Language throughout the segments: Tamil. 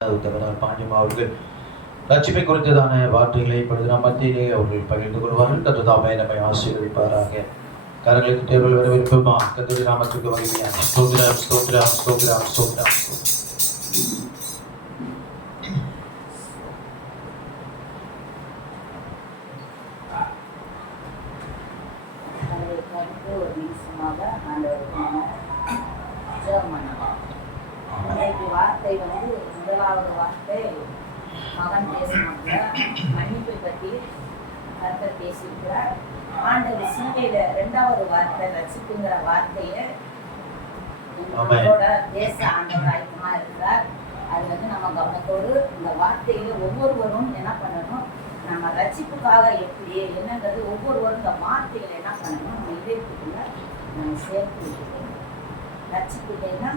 பாண்டியம் அவர்கள் ரட்சிப்பை குறித்ததான வார்த்தைகளை இப்பொழுது நம் மத்தியிலே அவர்கள் பகிர்ந்து கொள்வார்கள். கர்த்தர் நம்மை ஆசீர்வதிப்பாராக. கரங்களுக்கு தேர்தல் வரவேற்புமா கர்த்தருடைய நாமத்துக்கு வகையான ஸ்தோத்திரம் ஸ்தோத்திரம் ஸ்தோத்திரம் ஸ்தோத்திரம். வார்த்தை முதலாவது வார்த்தை மகன் பேசினாங்க, மன்னிப்பை பற்றி கர்த்தர் பேசியிருக்கிறார். ஆண்டவர் சிலுவையில இரண்டாவது வார்த்தை ரட்சிப்புங்கிற வார்த்தையை பேச ஆண்டவர் ஆயத்தமா இருக்கிறார். அது நம்ம கவனத்தோடு இந்த வார்த்தையில ஒவ்வொருவரும் என்ன பண்ணணும், நம்ம ரட்சிப்புக்காக எப்படி என்னங்கிறது ஒவ்வொருவரும் இந்த வார்த்தைகளை என்ன பண்ணணும், நம்ம இதயத்துக்குள்ள நம்ம சேர்த்து வைக்கணும். ரட்சிப்பு இல்லைன்னா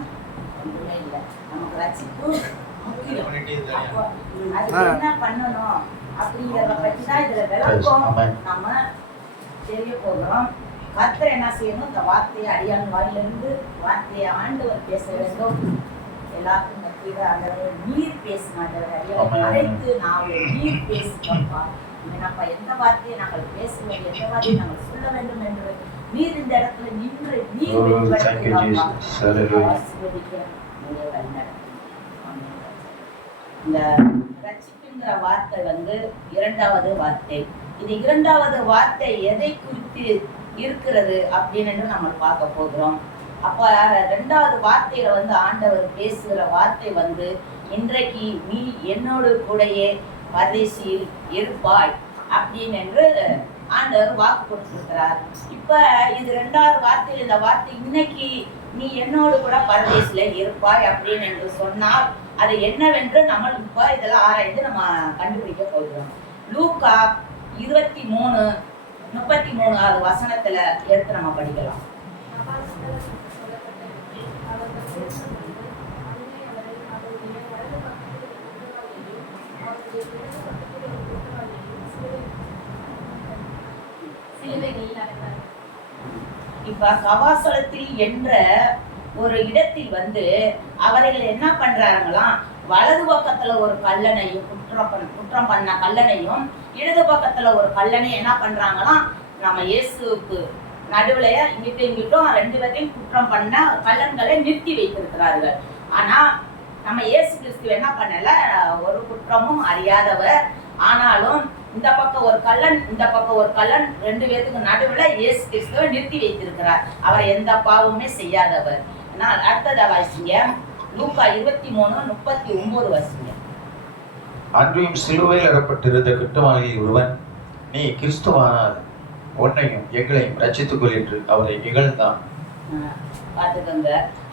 ஒன்றுமே இல்லை. நமக்கு ரட்சிப்பு முக்கியம். அதுக்கு என்ன பண்ணணும் அப்படிங்கிறத பற்றி தான் இதுல விளக்கம் நம்ம தெரிய போகிறோம். கர்த்தர் என்ன செய்யணும், இந்த வார்த்தையை அடியான் வாயிலிருந்து வார்த்தையை ஆண்டவர் பேச வேண்டும். எல்லாருக்கும் மத்தியில ஆண்டவர் நீர் பேசினாண்டவர் அழைத்து நான் நீர் பேசுகிறப்பா, நம்ம எந்த வார்த்தையை நாங்கள் பேச வேண்டும், எந்த வார்த்தையை நாங்கள் சொல்ல வேண்டும் என்று நீர் இந்த இடத்துல நின்று நீர் இந்த ரட்சிப்புங்கிற வார்த்தை இரண்டாவது வார்த்தை. இது இரண்டாவது வார்த்தை எதை குறித்து இருக்கிறது அப்படின்னு நம்ம பார்க்க போகிறோம். அப்ப இரண்டாவது வார்த்தையில ஆண்டவர் பேசுகிற வார்த்தை இன்றைக்கு நீ என்னோடு கூடயே பரதேசியில் இருப்பாய் அப்படின்னு என்று ஆண்டவர் வாக்கு கொடுத்திருக்கிறார். இப்ப இது இரண்டாவது வார்த்தையில் இந்த வார்த்தை இன்னைக்கு நீ என்னோடு கூட பரதேசில இருப்பாய் அப்படின்னு என்று சொன்னால் அது என்னவென்று நம்ம இப்ப இதெல்லாம் ஆராய்ந்து நம்ம கண்டுபிடிக்க போகிறோம். லூக்கா 23:33 வசனத்துல எடுத்து நம்ம படிக்கலாம். இப்ப கவாசலத்தில் என்ற ஒரு இடத்தில் அவர்கள் என்ன பண்றாங்களாம், வலது பக்கத்துல ஒரு கல்லணையும் குற்றம் பண்ண கல்லணையும் இடது பக்கத்துல ஒரு கல்லணை என்ன பண்றாங்களாம், நம்ம இயேசுக்கு நடுவுல இங்கிட்டும் ரெண்டு பேரையும் குற்றம் பண்ண கல்லன்களை நிறுத்தி வைத்திருக்கிறார்கள். ஆனா நம்ம இயேசு கிறிஸ்து என்ன பண்ணல, ஒரு குற்றமும் அறியாதவர். ஆனாலும் இந்த பக்கம் ஒரு கல்லன் இந்த பக்கம் ஒரு கல்லன் ரெண்டு பேருக்கு நடுவுல இயேசு கிறிஸ்துவை நிறுத்தி வைத்திருக்கிறார். அவர் எந்த பாவமே செய்யாதவர். அடுத்ததா வாசிங்க, லூக்கா 23:39 வாசிங்க. அன்றையும் சிலுவையில் அறப்பட்டிருந்த குற்றவாளி ஒருவன், நீ கிறிஸ்துவானால் உன்னையும் எங்களையும் ரட்சித்துக்கொள் என்று அவரை இகழ்ந்தான். பாத்துக்கோங்க,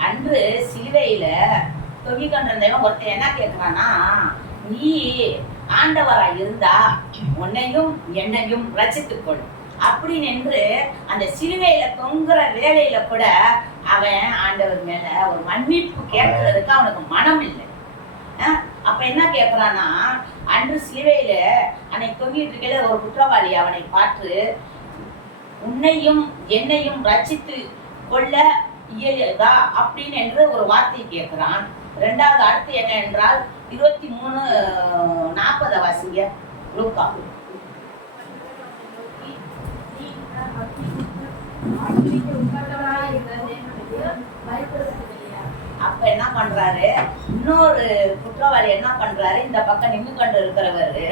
அன்று சிலுவையில தொங்கிக் கொண்டிருந்தவன் ஒருத்தர் என்ன கேட்கிறானா, நீ ஆண்டவராய் இருந்தா உன்னையும் என்னையும் ரட்சித்துக்கொள் அப்படின்னு என்று அந்த சிலுவையில தொங்குற வேலையில கூட அவன் ஆண்டவர் மேல ஒரு மன்னிப்பு கேட்கறதுக்கு அவனுக்கு மனம் இல்லை. அப்ப என்ன கேட்கிறானா, அன்று சிலுவையில அன்னைக்கு தொங்கிட்டு இருக்கையில ஒரு குற்றவாளி அவனை பார்த்து உன்னையும் என்னையும் ரட்சித்து கொள்ள இயலுதா அப்படின்னு என்று ஒரு வார்த்தை கேட்கிறான். இரண்டாவது அடுத்து என்ன என்றால் 23:40 வாசிங்க லூக்கா. அப்ப என்ன பண்றாரு, இன்னொரு குற்றவாளி என்ன பண்றாரு, இந்த பக்கம் நின்று கொண்டு இருக்கிறவரு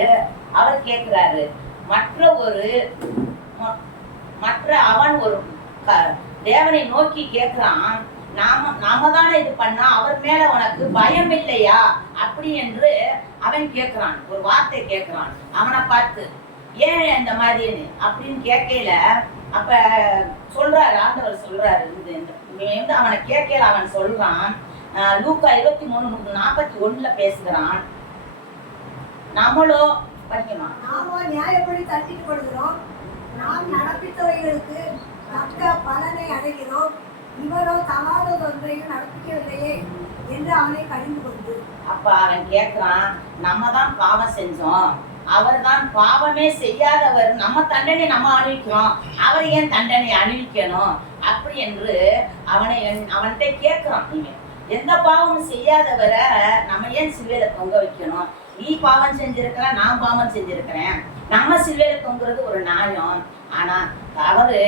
அவர் கேட்கிறாரு, மற்ற அவன் ஒரு தேவனை நோக்கி கேட்கிறான், நாம தானே இது பண்ணா, அவர் மேல உனக்கு பயம் இல்லையா அப்படி என்று அவன் கேட்கிறான். ஒரு வார்த்தை கேட்கிறான் அவனை பார்த்து, ஏன் இந்த மாதிரி அப்படின்னு கேட்கல. அப்ப சொல்றாரு, ஆண்டவர் சொல்றாரு, அவனை கேட்கல. அவன் சொல்றான், லூக்கா 23:41 பேசுகிறான். நம்மளோ படிக்கணும், நாமோ நியாயப்படி தண்டிக்கப்படுகிறோம், நாம் நடப்பித்தவைகளுக்கு தக்க பலனை அடைகிறோம், இவரோ தகாதது ஒன்றையும் நடப்பிக்கவில்லையே என்று அவனை கடிந்து கொண்டு. அப்ப அவன் கேட்கிறான், நம்ம தான் பாவம் செஞ்சோம், அவர் தான் பாவமே செய்யாதவர், நம்ம தண்டனை நம்ம அணிவிக்கிறோம், அவர் ஏன் தண்டனை அணிவிக்கணும் அப்படி என்று அவன்கிட்ட கேட்கிறான். நீங்க எந்த பாவமும் செய்யாதவரை நம்ம ஏன் சிலுவையில தொங்க வைக்கணும்? நீ பாவம் செஞ்சிருக்கிற, நான் பாவம் செஞ்சிருக்கிறேன், நம்ம சிலுவையில தொங்குறது ஒரு நியாயம். ஆனா அவரு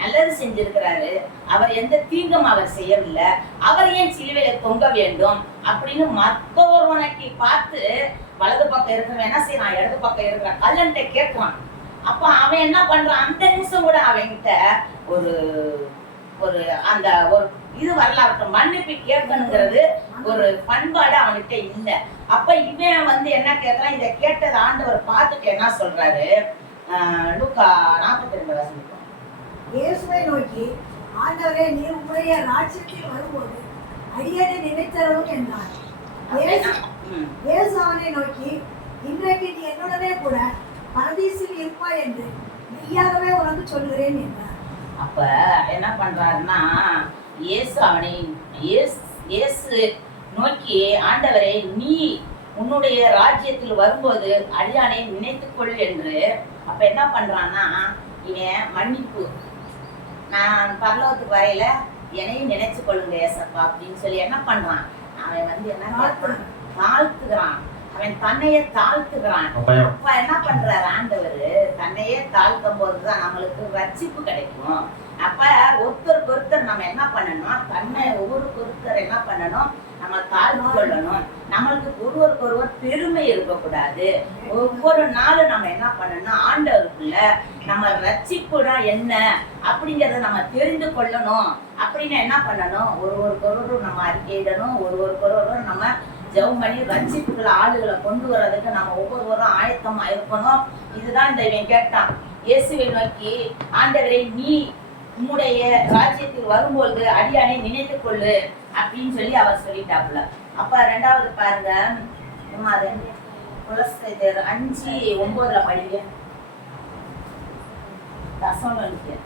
நல்லது செஞ்சிருக்கிறாரு, அவர் எந்த தீங்கும் அவர் செய்யவில்லை, அவர் ஏன் சிலுவையில தொங்க வேண்டும் அப்படின்னு மற்றொருவனைக்கு பார்த்து வலது பக்கம் இருக்கிறவன் என்ன செய்யறான், இடது பக்கம் இருக்கிற கல்லன்ட்ட கேட்கிறான். அப்ப அவன் என்ன பண்றான், அந்த நிமிஷம் கூட அவன்கிட்ட ஒரு ஒரு அந்த ஒரு இது வரலாற்று மன்னிப்பு கேட்கணுங்கிறது ஒரு பண்பாடு அவன்கிட்ட இல்லை. அப்ப இவன் வந்து என்ன கேட்கறான், இதை கேட்டது ஆண்டவர் பார்த்துட்டு என்ன சொல்றாரு, லூக்கா 42 வசனம். இயேசுவை நோக்கி, ஆண்டவரே, நீர் உம்முடைய ராஜ்யத்தில் வரும்போது அடியேனை நினைத்தருளும் என்றார். இயேசு அவனை நோக்கி, இன்றைக்கு நீ என்னுடனே கூட பரதீசில் இருப்பாய் என்று மெய்யாகவே உனக்கு சொல்கிறேன் என்றார். அப்ப என்ன பண்றாருன்னா, இயேசு நோக்கி, ஆண்டவரே, நீ உன்னுடைய ராஜ்யத்தில் வரும்போது அடியானை நினைத்துக்கொள் என்று. அப்ப என்ன பண்றான்னா, இவன் மன்னிப்பு, நான் பரலோகத்துக்கு வரையில என்னையும் நினைச்சு கொள்ளுங்க ஏசப்பா அப்படின்னு சொல்லி என்ன பண்றான், அவன் வந்து என்ன தாழ்த்துகிறான், அவன் தன்னையே தாழ்த்துகிறான். அப்ப என்ன பண்றாரு ஆண்டவர், தன்னையே தாழ்த்தும் போதுதான் நம்மளுக்கு ரட்சிப்பு கிடைக்கும். அப்ப ஒருத்தருக்கு ஒருத்தர் நம்ம என்ன பண்ணணும், தன்னை ஒவ்வொருக்கு ஒருத்தர் என்ன பண்ணணும், நம்ம தாழ்ந்து கொள்ளணும். நம்மளுக்கு ஒருவருக்கு ஒருவர் பெருமை இருக்கக்கூடாது. ஒவ்வொரு நாளும் நம்ம என்ன பண்ணணும், ஆண்டவருக்குள்ள நம்ம ரட்சிப்புனா என்ன அப்படிங்கறத நம்ம தெரிந்து கொள்ளணும். அப்படின்னு என்ன பண்ணணும், ஒருவருக்கு ஒருவர் நம்ம அறிக்கையிடணும், ஒருவருக்கு ஒருவர் நம்ம ஜெபம் பண்ணி ரட்சிப்புகளை ஆளுகளை கொண்டு வர்றதுக்கு நம்ம ஒவ்வொருவரும் ஆயத்தமா இருக்கணும். இதுதான் இந்த இவன் கேட்டான், இயேசுவை நோக்கி, ஆண்டவரே, நீ உம்முடைய ராஜ்யத்தில் வரும்போது அடியானை நினைத்து கொள்ளு அப்படின்னு சொல்லி அவர் சொல்லிட்டாப்புல. அப்ப ரெண்டாவது பாருங்க, 5:9 படிக்க தசமோனிக்கே.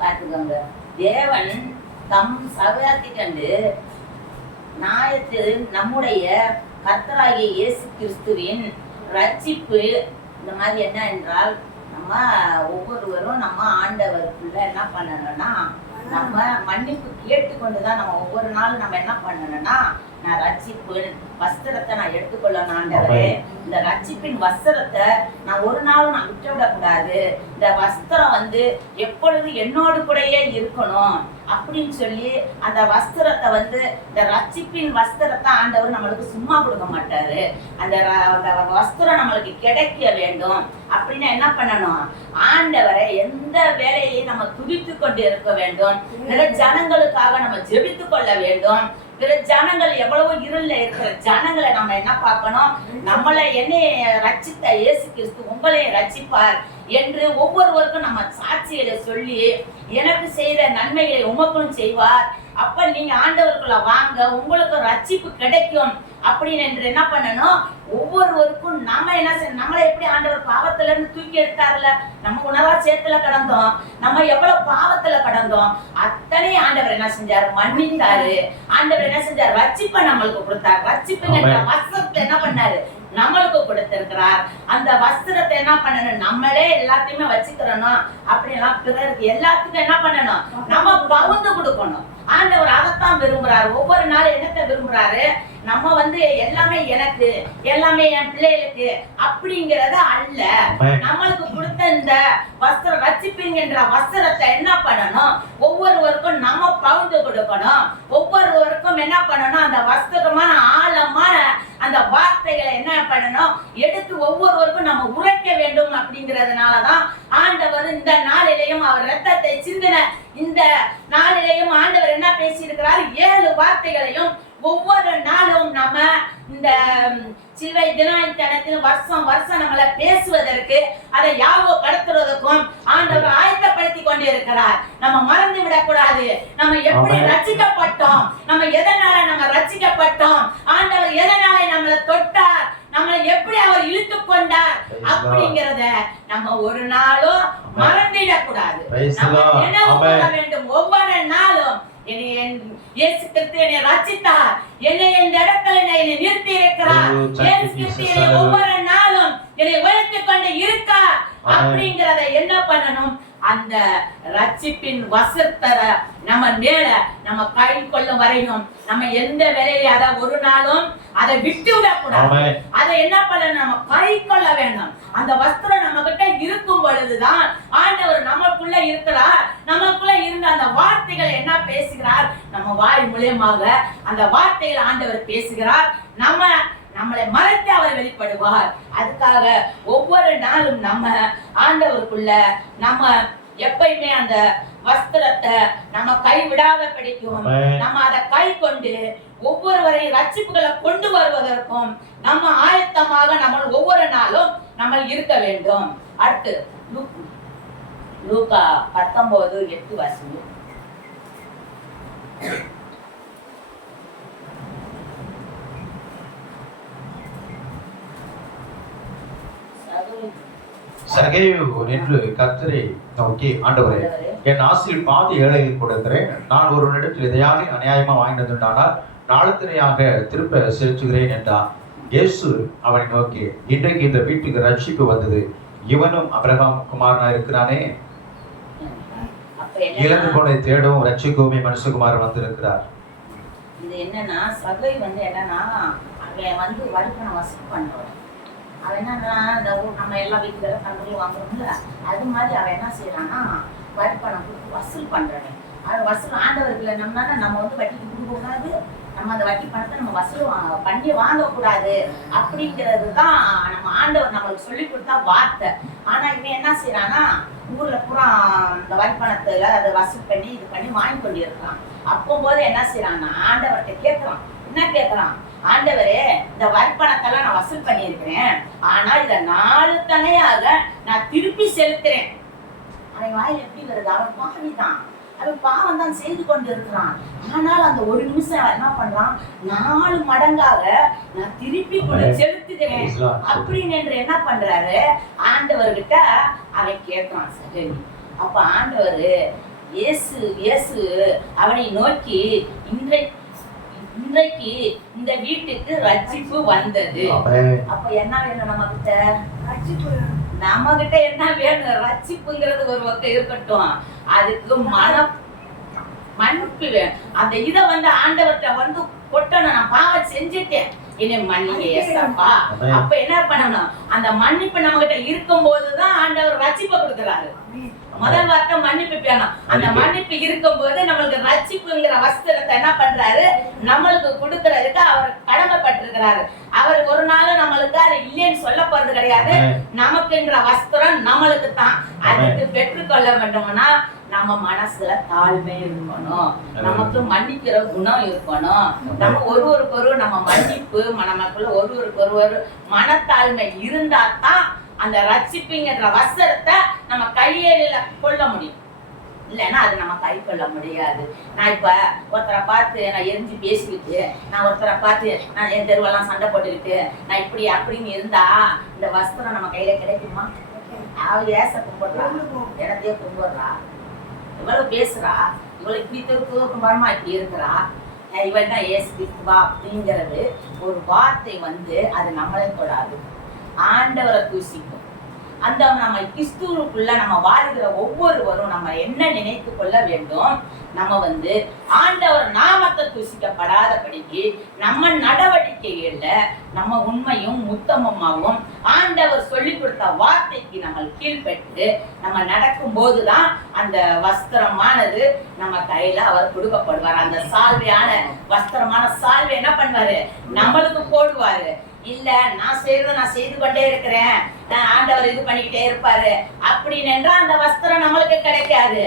பாத்துக்கோங்க, தேவன் தம் சகாயத்தை கண்டு நாயத்தில் நம்முடைய கர்த்தராகிய இயேசு கிறிஸ்துவின் ரட்சிப்பு இந்த மாதிரி என்ன என்றால், நம்ம ஒவ்வொருவரும் நம்ம ஆண்டவருக்குள்ள என்ன பண்ணணும்னா, நம்ம மன்னிப்பு கேட்டுக்கொண்டுதான் நம்ம ஒவ்வொரு நாளும் நம்ம என்ன பண்ணணும்னா, நான் ரட்சிப்பு வஸ்திரத்தை நான் எடுத்துக்கொள்ளணும் ஆண்டவரே, இந்த ரட்சிப்பின் வஸ்திரத்தை நான் ஒரு நாளும் நான் விட்டுவிடக்கூடாது, இந்த வஸ்திரம் வந்து எப்பொழுது என்னோடு கூடயே இருக்கணும் அப்படின்னு சொல்லி அந்த வஸ்திரத்தை வந்து, இந்த ரட்சிப்பின் வஸ்திரத்தை ஆண்டவர் நம்மளுக்கு சும்மா கொடுக்க மாட்டாரு. அந்த வஸ்திரம் நம்மளுக்கு கிடைக்க வேண்டும் அப்படின்னா என்ன பண்ணணும், ஆண்டவரை எந்த வேலையிலையும் நம்ம துதித்து கொண்டு இருக்க வேண்டும். பிற ஜனங்களுக்காக நம்ம ஜெபித்து கொள்ள வேண்டும். பிற ஜனங்கள் எவ்வளவோ இருள்ல இருக்கிற ஜனங்களை நம்ம என்ன பார்க்கணும், நம்மளை என்னை ரட்சித்த இயேசு கிறிஸ்து உங்களை ரட்சிப்பார் என்று ஒவ்வொருவருக்கும் நம்ம சாட்சிகளை சொல்லி, எனக்கு செய்த நன்மைகளை உமக்கும் செய்வார், அப்ப நீங்க ஆண்டவருக்குள்ள வாங்க, உங்களுக்கு ரட்சிப்பு கிடைக்கும் அப்படின்னு என்று என்ன பண்ணணும், ஒவ்வொருவருக்கும் நம்ம என்ன செய்யணும், நம்மளை எப்படி ஆண்டவர் பாவத்துல இருந்து தூக்கி எடுத்தாருல, நம்ம உணவா சேத்துல கடந்தோம், நம்ம எவ்வளவு பாவத்துல கடந்தோம், அத்தனை ஆண்டவர் என்ன செஞ்சாரு, மன்னித்தாரு. ஆண்டவர் என்ன செஞ்சாரு, ரட்சிப்பை நம்மளுக்கு கொடுத்தாரு. ரட்சிப்புங்கிற வஸ்திரத்தை என்ன பண்ணாரு, நம்மளுக்கு கொடுத்திருக்கிறார். அந்த வஸ்திரத்தை என்ன பண்ணணும், நம்மளே எல்லாத்தையுமே வச்சுக்கிறணும். அப்படி எல்லாம் பிறருக்கு எல்லாத்துக்கும் என்ன பண்ணணும், நம்ம பகிர்ந்து கொடுக்கணும். ஆண்டவர் அதைத்தான் விரும்புறாரு. ஒவ்வொரு நாளும் என்னத்தை விரும்புறாரு, நம்ம வந்து எல்லாமே எனக்கு, எல்லாமே என் பிள்ளைகளுக்கு அப்படிங்கறத அல்ல, நம்மளுக்கு கொடுத்த இந்த வஸ்திரம் ரட்சிப்புங்கிற வஸ்திரத்தை என்ன பண்ணணும், ஒவ்வொருவருக்கும் நம்ம பகிர்ந்து கொடுக்கணும். ஒவ்வொருவருக்கும் என்ன பண்ணணும், அந்த வஸ்திரமான ஆழமான அந்த வார்த்தைகளை என்ன பண்ணணும், எடுத்து ஒவ்வொருவருக்கும் நம்ம உரைக்க வேண்டும். அப்படிங்கிறதுனாலதான் ஆண்டவர் இந்த நாளிலேயும் அவர் இரத்தத்தை சிந்தின இந்த நாளிலேயும் ஆண்டவர் என்ன பேசியிருக்கிறார், 7 வார்த்தைகளையும் ஒவ்வொரு நாளும் நம்ம இந்த சிலுவை தினத்தில் வருஷம் வருஷம் நம்மள பேசுவதற்கு, அதை யாபகப்படுத்துவதற்கும் ஆண்டவர் ஆயத்தப்படுத்தி கொண்டிருக்கிறார். நம்ம மறந்து விடக்கூடாது. நம்ம எப்படி ரட்சிக்கப்பட்டோம், நம்ம எதனால நம்ம ரட்சிக்கப்பட்டோம், ஆண்டவர் எதனால நம்மளை தொட்டார், நம்மளை எப்படி அவர் இழுத்து கொண்டார் அப்படிங்கறத நம்ம ஒரு நாளும் மறந்துவிடக்கூடாது. நம்ம நினைவு கொள்ள வேண்டும். ஒவ்வொரு நாளும் இயேசு கிறிஸ்து என்னை ரட்சித்தார், என்னை இந்த இடத்துல என்னை நிறுத்தி இருக்கிறார். இயேசு கிறிஸ்து என்னை ஒவ்வொரு நாளும் என்னை உயர்த்திக் கொண்டு இருக்கா அப்படிங்கறத என்ன பண்ணணும்? அந்த ரட்சிப்பின் வசத்தரை நம்ம மேல நம்ம கை கொள்ளும் வரையும் நம்ம எந்த வேலையில அத ஒரு நாளும் அதை விட்டு விடக்கூடாது. அதை என்ன பண்ணணும்? நம்ம கை கொள்ள வேண்டும். அந்த வஸ்திரம் நம்ம கிட்ட இருக்கும் பொழுதுதான் ஆண்டவர் நமக்குள்ள இருக்கிறார். நமக்குள்ள இருந்த அந்த வார்த்தைகள் என்ன பேசுகிறார்? நம்ம வாய் மூலமாக அந்த வார்த்தைகள் ஆண்டவர் பேசுகிறார். நம்மளை மறைத்து அவர் வெளிப்படுவார். அதுக்காக ஒவ்வொரு நாளும் நம்ம ஆண்டவருக்குள்ள நம்ம எப்பயுமே அந்த வஸ்திரத்தை நம்ம கை விடாத படிக்கும். நம்ம அதை கை கொண்டு ஒவ்வொருவரையும் ரட்சிப்புகளை கொண்டு வருவதற்கும் நம்ம ஆயத்தமாக நம்ம ஒவ்வொரு நாளும் நம்ம இருக்க வேண்டும். அடுத்து லூக்கா 19:8 வாசிங்க. சகேயு நின்று கர்த்தரை நோக்கி, ஆண்டவரே, என் ஆசையில் பாதி ஏழையை கொடுக்கிறேன். நான் ஒரு இடத்தில் எதையாக அநியாயமா வாங்கினதுண்டானால் நாளத்தினையாக திருப்ப செலுத்துகிறேன் என்றான். இயேசு அவனை நோக்கி, இன்றைக்கு இந்த வீட்டுக்கு ரட்சிப்பு வந்தது, இவனும் அபிரகாம் குமாரனா இருக்கிறானே. இழந்து போனை தேடும் ரட்சிக்கவுமே மனுஷகுமார் வந்திருக்கிறார். இது என்னன்னா, சகை என்னன்னா, அவன் வரிப்பணம் வசூல் பண்றோம். அவன் என்னன்னா, இந்த நம்ம எல்லா வீட்டுல கண்டுபிடி வாங்குறோம்ல, அது மாதிரி அவன் என்ன செய்யறான்னா வரிப்பணம் கொடுத்து வசூல் பண்றவன். அது வசூல் ஆண்டவர்களை நம்ம வட்டிக்கு கொடுக்க கூடாது, நம்ம அந்த வட்டி பணத்தை நம்ம வசூல் பண்ணி வாங்கக்கூடாது அப்படிங்கிறது தான் நம்ம ஆண்டவர் நம்மளுக்கு சொல்லி கொடுத்தா வார்த்தை. ஆனா இவன் என்ன செய்யறான்னா, ஊர்ல பூரா இந்த வரிப்பணத்துல அதை வசூல் பண்ணி இது பண்ணி வாங்கி கொண்டு இருக்கிறான். அப்போது என்ன செய்யறான்னா, ஆண்டவர்கிட்ட கேட்கறான். என்ன கேட்கறான்? ஆண்டவரே, இந்த வரிப்பணத்தெல்லாம் நான் வசூல் பண்ணி இருக்கிறேன், ஆனா இத 4 தனையாக நான் திருப்பி செலுத்துறேன். அவன் வாயில் எப்படி வருது? அவன் பாவிதான், அவன் பாவம் தான் செய்து கொண்டு இருக்கிறான். ஆனால் அந்த ஒரு நிமிஷம் என்ன பண்றான்? 4 மடங்காக நான் திருப்பி கொண்டு செலுத்துகிறேன் அப்படின்னு என்று என்ன பண்றாரு? ஆண்டவர்கிட்ட அவன் கேட்கிறான். சரி, அப்ப ஆண்டவர் இயேசு அவனை நோக்கி, இன்றைக்கு இந்த வீட்டுக்கு ரட்சிப்பு வந்தது. அப்ப என்ன வேணும்? நம்ம கிட்ட என்ன வேணும்? ரட்சிப்புங்கிறது ஒரு பக்கம் இருக்கட்டும், அதுக்கு மன்னிப்பு வேணும். அந்த இத ஆண்டவர்கிட்ட கொட்டணும். நான் பாவம் செஞ்சுட்டேன், என்னை மன்னிங்க ஏசப்பா. அப்ப என்ன பண்ணணும்? அந்த மன்னிப்பு நம்ம கிட்ட இருக்கும் போதுதான் ஆண்டவர் ரட்சிப்பை கொடுக்கிறாரு. முதல் வார்த்தை மன்னிப்பு வேணும். அந்த மன்னிப்பு இருக்கும் போது நம்மளுக்கு ரட்சிப்புங்கிற வஸ்திரத்தை என்ன பண்றாரு? நம்மளுக்கு கொடுக்கறதுக்கு அவர் கடமைப்பட்டிருக்கிறாரு. அவர் ஒரு நாளும் நம்மளுக்கு அது இல்லைன்னு சொல்ல போறது கிடையாது. நமக்குங்கிற வஸ்திரம் நம்மளுக்கு தான். அதுக்கு பெற்றுக்கொள்ள வேண்டும்னா நம்ம மனசுல தாழ்மை இருக்கணும், நமக்கு மன்னிக்கிற குணம் இருக்கணும். நம்ம ஒருவருக்கு நம்ம மன்னிப்பு, நமக்குள்ள ஒருவருக்கு மனத்தாழ்மை இருந்தா தான் அந்த ரட்சிப்புங்கிற வஸ்திரத்தை நம்ம கையில கொள்ள முடியும். இல்லைன்னா அது நம்ம கை கொள்ள முடியாது. நான் இப்ப ஒருத்தரை பார்த்து நான் எரிஞ்சு பேசிக்கிட்டு, நான் ஒருத்தரை பார்த்து நான் என் தெருவெல்லாம் சண்டை போட்டுக்கிட்டு நான் இப்படி அப்படின்னு இருந்தா இந்த வஸ்திரம் நம்ம கையில கிடைக்குமா? அவ ஏச கும்பிடுறா, இடத்தையே கும்பிடுறா, இவ்வளவு பேசுறா, இவ்வளவு இப்படி கும்பரமா இப்படி இருக்கிறா, இவள் தான் ஏசு கிறிஸ்துவா அப்படிங்கிறது ஒரு வார்த்தை அது நம்மளே தொடாது, ஆண்டவரை தூசிக்கும். அந்த நம்ம கிறிஸ்துவுக்குள்ள நம்ம வாழ்கிற ஒவ்வொருவரும் நம்ம என்ன நினைத்து கொள்ள வேண்டும்? நம்ம ஆண்டவர் நாமத்தை தூசிக்கப்படாதபடிக்கு நம்ம நடவடிக்கைகள்ல நம்ம உண்மையும் உத்தமமாகவும் ஆண்டவர் சொல்லி கொடுத்த வார்த்தைக்கு நம்ம கீழ்பட்டு நம்ம நடக்கும் போதுதான் அந்த வஸ்திரமானது நம்ம கையில அவர் கொடுக்கப்படுவார். அந்த சால்வையான வஸ்திரமான சால்வை என்ன பண்ணுவாரு? நம்மளுக்கு போடுவாரு. இல்ல நான் செய்து கொண்டே இருக்கிறேன், ஆண்டவர் இது பண்ணிக்கிட்டே இருப்பாரு அப்படின்னு என்றால் அந்த வஸ்திரம் நம்மளுக்கு கிடைக்காது.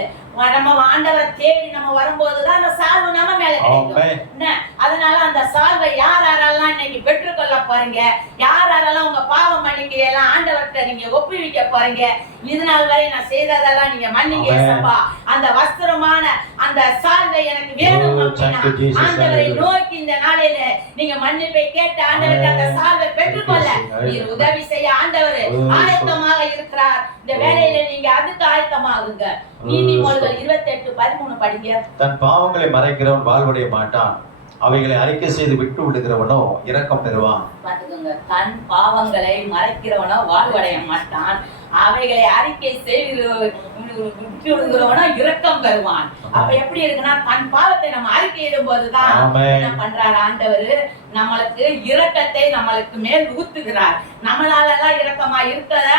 நம்ம ஆண்டவரை தேடி நம்ம வரும்போதுதான் அந்த சால்வை நம்ம மேல கிடைக்கும். அதனால அந்த சால்வை யாரெல்லாம் இன்னைக்கு பெற்றுக்கொள்ள போறீங்க, யாரெல்லாம் உங்க பாவம் மன்னிக்கையெல்லாம் ஆண்டவர்கிட்ட நீங்க ஒப்புவிக்க போறீங்க, இது நாள் வரை நான் செய்ததெல்லாம் நீங்க மன்னிங்க ஏசப்பா, அந்த வஸ்திரமான அந்த சால்வை எனக்கு வேணும் அப்படின்னா ஆண்டவரை நோக்கி இந்த நாளில நீங்க மன்னிப்பை கேட்டு ஆண்டவருக்கு அந்த சால்வை பெற்றுக்கொள்ள நீர் உதவி செய்ய ஆண்டவர் ஆயத்தமாக இருக்கிறார். இந்த வேலையில நீங்க அதுக்கு ஆயத்தமாகுங்க. நீதிமொழிகள் 28:13 படிங்க. தன் பாவங்களை மறைக்கிறவன் வாழ்வடைய மாட்டான், அவைகளை அறிக்கை செய்து விட்டு விடுகிறவனோ இரக்கம் பெறுவான். பாத்துக்கோங்க, தன் பாவங்களை மறைக்கிறவனோ வாழ்வடைய மாட்டான், அவைகளை அறிக்கை செய்து விட்டு விடுகிறவனோ இரக்கம் பெறுவான். அப்ப எப்படி இருக்குன்னா, தன் பாவத்தை நம்ம அறிக்கையிடும் போதுதான் என்ன பண்றாரு ஆண்டவர், நம்மளுக்கு இரக்கத்தை நம்மளுக்கு மேல் ஊத்துகிறார். நம்மளால எல்லாம் இரக்கமா இருக்கிறத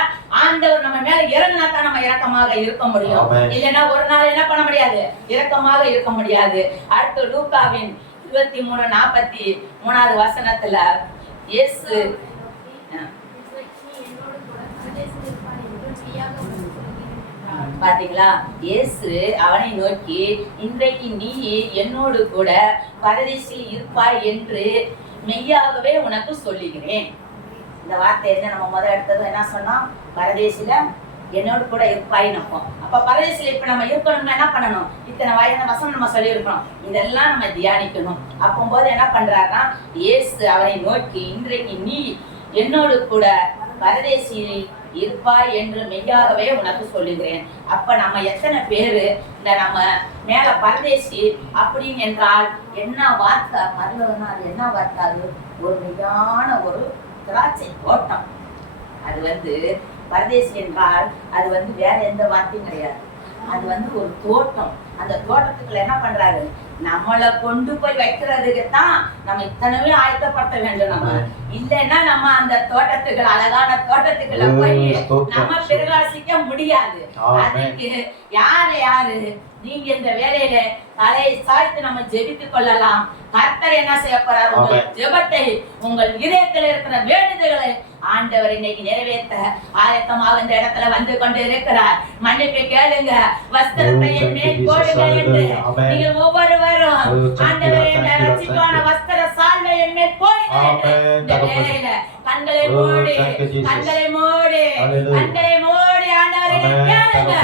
ஆண்டவர் நம்ம மேல இறங்கினா தான் நம்ம இரக்கமாக இருக்க முடியும். இல்லைன்னா ஒரு நாள் என்ன பண்ண முடியாது, இரக்கமாக இருக்க முடியாது. அடுத்து லூக்காவின் 23:43 வசனத்துல இயேசு பாத்தீங்களா, இயேசு அவனை நோக்கி, இன்றைக்கு நீ என்னோடு கூட பரதேசில் இருப்பாய் என்று மெய்யாகவே உனக்கு சொல்லுகிறேன். இந்த வார்த்தை என்ன, நம்ம முதல் எடுத்தது என்ன சொன்னோம், பரதேசில என்னோடு கூட இருப்பாய் நப்போம். அப்ப பரதேசில இப்ப நம்ம இருக்கணும்னா என்ன பண்ணணும், இத்தனை வயதான வசனம் நம்ம சொல்லி இருக்கணும், இதெல்லாம் நம்ம தியானிக்கணும். அப்போது என்ன பண்றாருன்னா, இயேசு அவனை நோக்கி, இன்றைக்கு நீ என்னோடு கூட பரதேசியில் இருப்பாய் என்று மெய்யாகவே உனக்கு சொல்லுகிறேன். அப்ப நம்ம எத்தனை பேரு இந்த நம்ம மேல பரதேசி அப்படின்னு என்றால் என்ன வார்த்தை, பரலோகம்னா அது என்ன வார்த்தை, அது ஒரு மெய்யான ஒரு திராட்சை தோட்டம். அது பரதேசி என்றால் அது வேற எந்த வார்த்தையும் கிடையாது, அது ஒரு தோட்டம். அந்த தோட்டத்துக்குள்ள என்ன பண்றாரு, நம்மளை கொண்டு போய் வைக்கிறதுக்கு தான் நம்ம இத்தனவே ஆயத்தப்படுத்த வேண்டும். நம்ம இல்லைன்னா நம்ம அந்த தோட்டத்துக்குள்ள, அழகான தோட்டத்துக்குள்ள போய் நம்ம பிரகாசிக்க முடியாது. அதுக்கு யாரு நீங்க இந்த வேலையில தலையை சாய்த்து நம்ம ஜெபித்துக் கொள்ளலாம். கர்த்தர் என்ன செய்ய போறார், உங்கள் ஜெபத்தை, உங்கள் இதயத்தில் இருக்கிற வேண்டுதல்களை ஆண்டவர் இன்னைக்கு நிறைவேற்ற ஆயத்தமாக இந்த இடத்துல வந்து கொண்டு இருக்கிறார். மன்னிப்பு கேளுங்க, வஸ்திரத்தை என் மேல் போடுங்க என்று நீங்கள் ஒவ்வொருவரும் ஆண்டவரே இந்த ரட்சிப்பான வஸ்திர சால்வை என் மேல் போடுங்க என்று இந்த வேளையில கண்களை மூடி ஆண்டவரை கேளுங்க.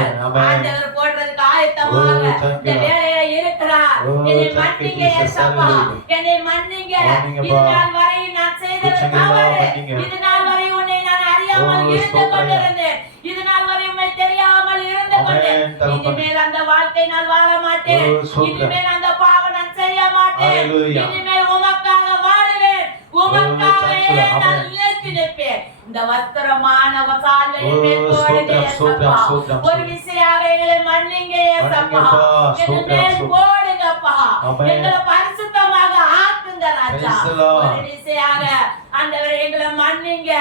ஆண்டவர் போடுறதுக்கு ஆயத்தமாக இந்த வேலையில இருக்கிறார். என்னை மன்னிங்க ஏசப்பா, என்னை மன்னிங்க. இது நாள் வரை நான் செய்தது தவறு. இது நாள் வரை உன்னை நான் அறியாமல் இருந்து கொண்டிருந்தேன். இது நாள் வரை உன்னை தெரியாமல் இருந்து கொண்டேன். இனிமேல் அந்த வாழ்க்கை நான் வாழ மாட்டேன். இனிமேல் அந்த பாவம் நான் செய்ய மாட்டேன். இனிமேல் உமக்காக வாழுவேன். உமக்காக நான் நிலைத்து நிற்பேன். இந்த வஸ்திரமான சால்வையை மேல் போடுங்க ஏசப்பா. ஒரு விசையாக எங்களை மன்னிங்க ஏசப்பா. எங்கள் மேல் போடுங்கப்பா. எங்களை பரிசுத்தமாக ஆக்குங்க ராஜா. ஒரு விசையாக ஆண்டவரே எங்களை மன்னிங்க.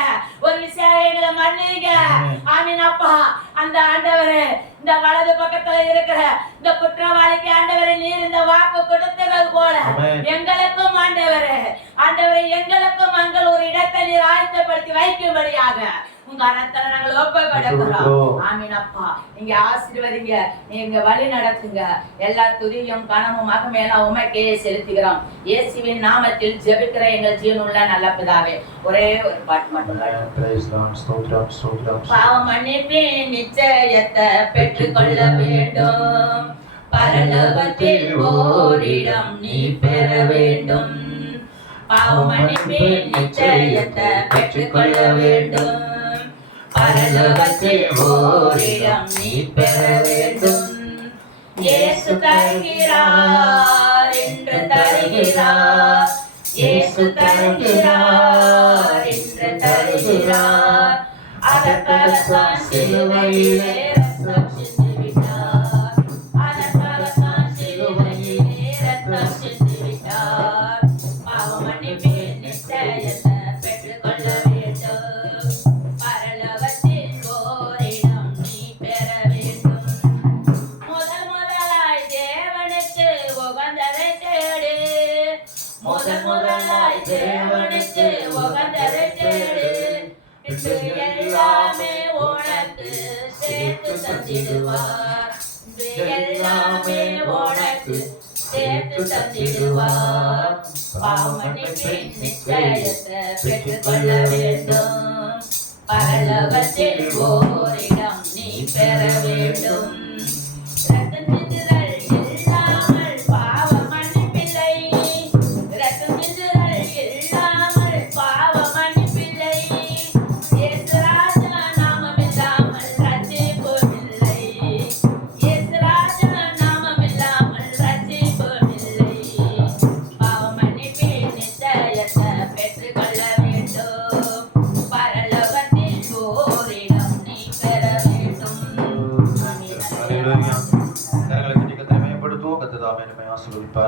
ஒரு விசையாக எங்களை மன்னிங்க. ஆமீன் அப்பா. அந்த ஆண்டவரே இந்த வலது பக்கத்துல இருக்கிற இந்த குற்றவாளிக்கு ஆண்டவரே நீர் இந்த வாக்கு கொடுத்தது போல எங்களுக்கும் ஆண்டவரே எங்களுக்கும் அங்கள் ஒரு இடத்தை நீர் ஆயத்தப்படுத்தி வைக்கும்படியாக உங்க அனத்தல நாங்கள் ஒப்புக்கொடுக்கிறோம். ஆமீன் அப்பா. நீங்க ஆசீர்வதிங்க, நீங்க வழி நடத்துங்க. எல்லா துதியும் கனமும் மகிமையெல்லாம் உமக்கே செலுத்துகிறோம். இயேசுவின் நாமத்தில் ஜெபிக்கிற எங்கள் ஜீவனுள்ள நல்ல பிதாவே. ஒரே ஒரு பாட்டு மட்டும். பாவ மன்னிப்பின் நிச்சயத்தை பெற்றுக்கொள்ள வேண்டும். பரலோகத்தில் ஓரிடம் நீ பெற வேண்டும். பாவ மன்னிப்பின் நிச்சயத்தை பெற்றுக்கொள்ள வேண்டும். பரலோகத்தில் ஓரிடம் நீ பெற வேண்டும். இயேசு தருகிறார் என்று தருகிறார். இயேசு தருகிறார் என்று தருகிறார். அதற்காகத்தான் சிலுவையிலே ரத்தம் சிந்திவிட்டார். அதற்காகத்தான் சிலுவையிலே ரத்தம் சிந்திவிட்டார். பாவ மன்னிப்பின் நிச்சயத்தை பெற்றுக்கொள்ள வேண்டும். பரலோகத்தில் ஓரிடம் நீ பெற வேண்டும். முதலாய் தேவனுக்கு உகந்ததை தேடு. முதலாய் தேவனுக்கு உகந்ததை தேடு. எல்லாமே உனக்கு சேர்த்து தந்திடுவார். எல்லாமே உனக்கு சேர்த்து தந்திடுவார். பாவ மன்னிப்பின் நிச்சயத்தை பெற்றுக்கொள்ள வேண்டும். பரலோகத்தில் ஓரிடம் நீ பெற வேண்டும். ரத்தம் சிந்துதல் இல்லாமல் பாவ மன்னிப்பில்லை. ரத்தம் சிந்துதல் இல்லாமல் பாவ மன்னிப்பில்லை. இயேசு ராஜா நாமம் இல்லாமல் ரட்சிப்பு இல்லை. இயேசு ராஜா நாமம் இல்லாமல் ரட்சிப்பு இல்லை. பாவ ஹalleluya. கரங்களை தட்டி கர்த்தரை மேம்படுத்துவோம். கர்த்தர் தாமே நம்மை ஆசீர்வதிப்பார்.